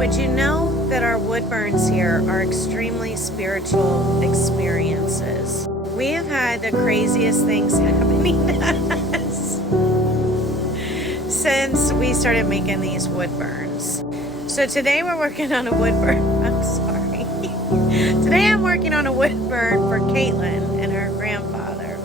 Would you know that our wood burns here are extremely spiritual experiences? We have had the craziest things happening to us since we started making these wood burns. So today we're working on a wood burn. I'm sorry. Today I'm working on a wood burn for Caitlin and her grandfather.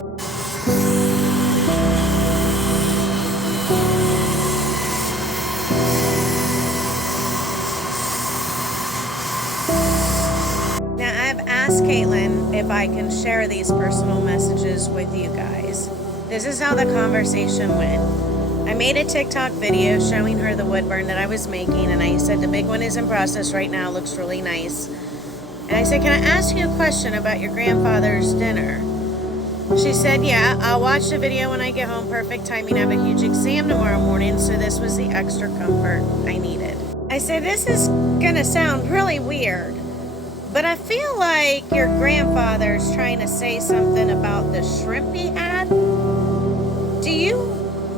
Now I've asked Caitlin if I can share these personal messages with you guys. This is how the conversation went. I made a TikTok video showing her the wood burn that I was making, and I said the big one is in process right now, looks really nice. And I said, can I ask you a question about your grandfather's dinner? She said, yeah, I'll watch the video when I get home. Perfect timing. I have a huge exam tomorrow morning, so this was the extra comfort I needed. I said, this is gonna sound really weird, but I feel like your grandfather's trying to say something about the shrimp he had. Do you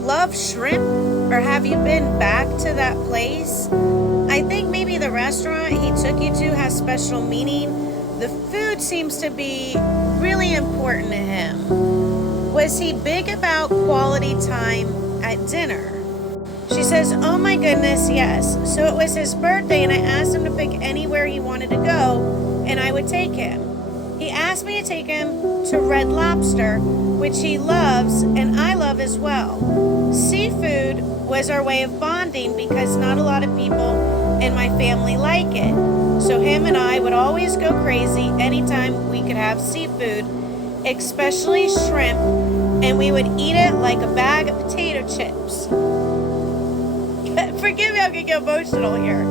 love shrimp, or have you been back to that place? I think maybe the restaurant he took you to has special meaning. The food seems to be really important to him. Was he big about quality time at dinner? She says, oh my goodness, yes. So it was his birthday and I asked him to pick anywhere he wanted to go and I would take him. He asked me to take him to Red Lobster, which he loves and I love as well. Seafood was our way of bonding because not a lot of people in my family like it. So him and I would always go crazy anytime we could have seafood, especially shrimp, and we would eat it like a bag of potato chips. Forgive me, I'm gonna get emotional here.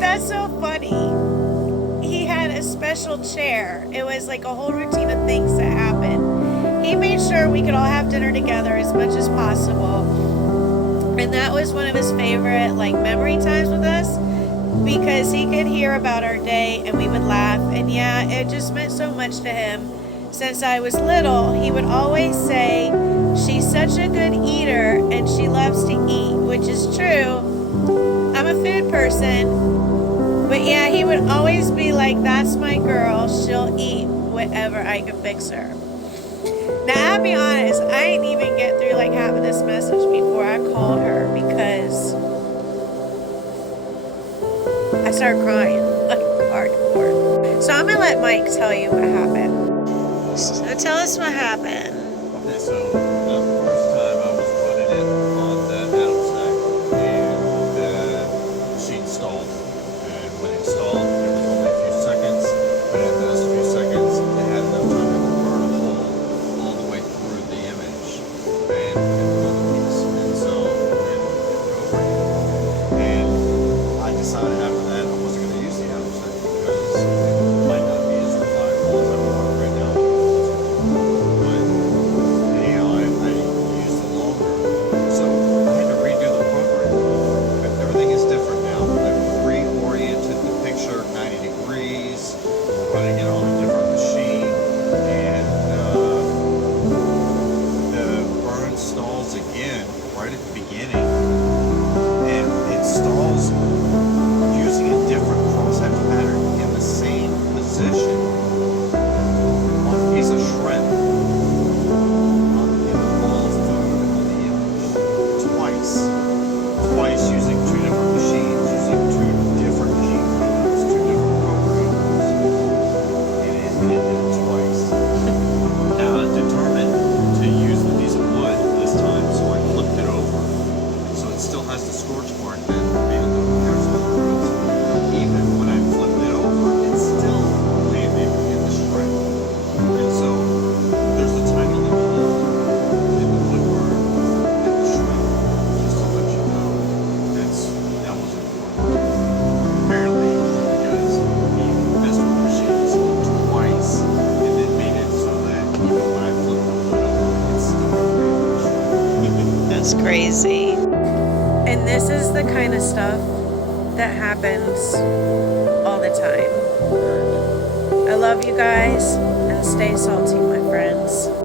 That's so funny. He had a special chair. It was like a whole routine of things that happened. He made sure we could all have dinner together as much as possible. And that was one of his favorite memory times with us because he could hear about our day and we would laugh. And yeah, it just meant so much to him. Since I was little, he would always say, she's such a good eater and she loves to eat, which is true. I'm a food person. But yeah, he would always be like, that's my girl. She'll eat whatever I can fix her. Now, I'll be honest, I didn't even get through half of this message before I called her because I started crying hardcore. So I'm going to let Mike tell you what happened. So tell us what happened. Okay, so the first time I was running it on the Adam stack and she installed. And when it installed, there was only a few seconds, but in those few seconds, it had enough time to burn a hole all the way through the image and through the piece. And so it went over it. And I decided after that I wasn't going to use the Adam stack because it might not be as reliable as I want right now. But anyhow, I used it longer. So I had to redo the program. But everything is different now. I've reoriented the picture 90 degrees. We're running it on a different machine. And the burn stalls again right at the beginning. And it stalls using a different crosshatch pattern in the same position on a piece of shrimp in the bowl of food on the image twice using two different machines, using two different keyframes, two different programs, and it did it twice. Now I determined to use the piece of wood this time, so I flipped it over, so it still has the scorch mark that made it look absolutely. Even when I flipped it over, it still landed in the shrimp. And so there's a tiny little hole in the wood burn in the shrimp, just to let you know. That was important. Apparently, because he messed with the machines twice and then made it so that even when I flipped the wood over, it still landed. That's crazy. And this is the kind of stuff that happens all the time. I love you guys and stay salty, my friends.